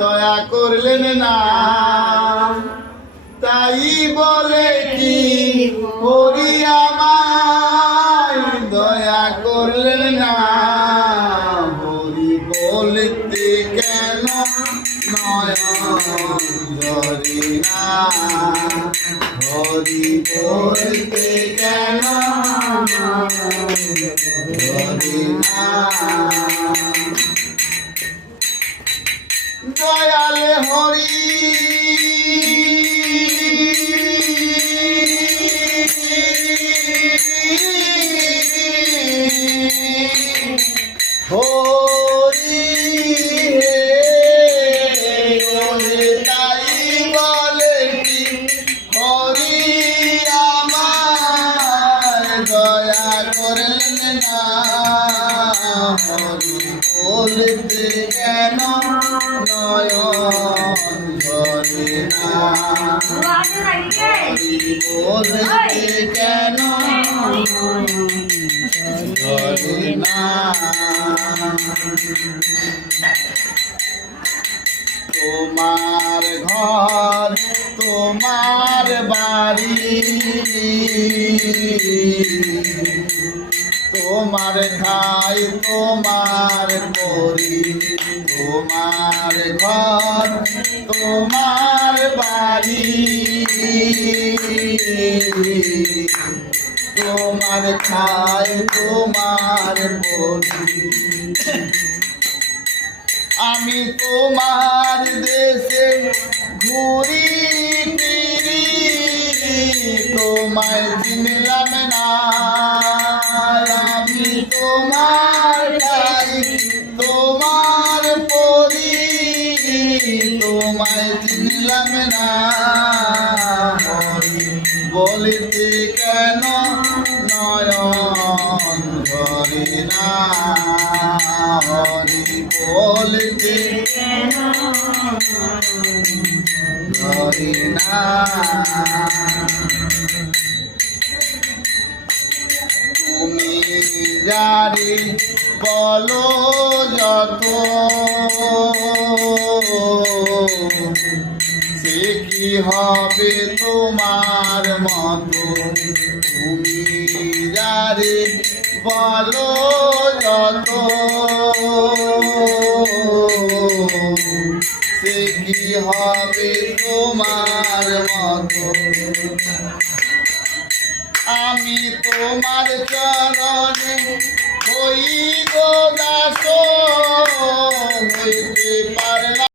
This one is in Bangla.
দয়া করলেন না, তাই বলে কি হরি আমায় দয়া করলেন না। হরি বলতে কেন নয়ন ঝরে না, হরি বলতে কেন ঝরে না। দয়াল হরি হরি হে তাই বলে কি হরি আমায় দয়া করলেন না। হরি বলতে কেন নয়ন ঝরে না, হরি বলতে কেন ঝরে না। তোমার ঘর তোমার বাড়ি, তোমার খাই তোমার করি, তোমার ঘর তোমার বাড়ি, তোমার খাই তোমার করি। আমি তোমার দেশে ঘুরি ফিরি, তোমায় চিনলাম না। আমি তোমার ভাই তোমার পরি, তোমায় চিনলাম না। হরি বলতে কেন নয়ন ঝরে না, হরি বলতে ঝরে না। তুমি যারে বলো যত, সে কি হবে তোমার মতো। তুমি যারে বলো যত, সে কি হবে তোমার মতো। আমি তোমার চরণে হই গো দাস, হইতে পারলাম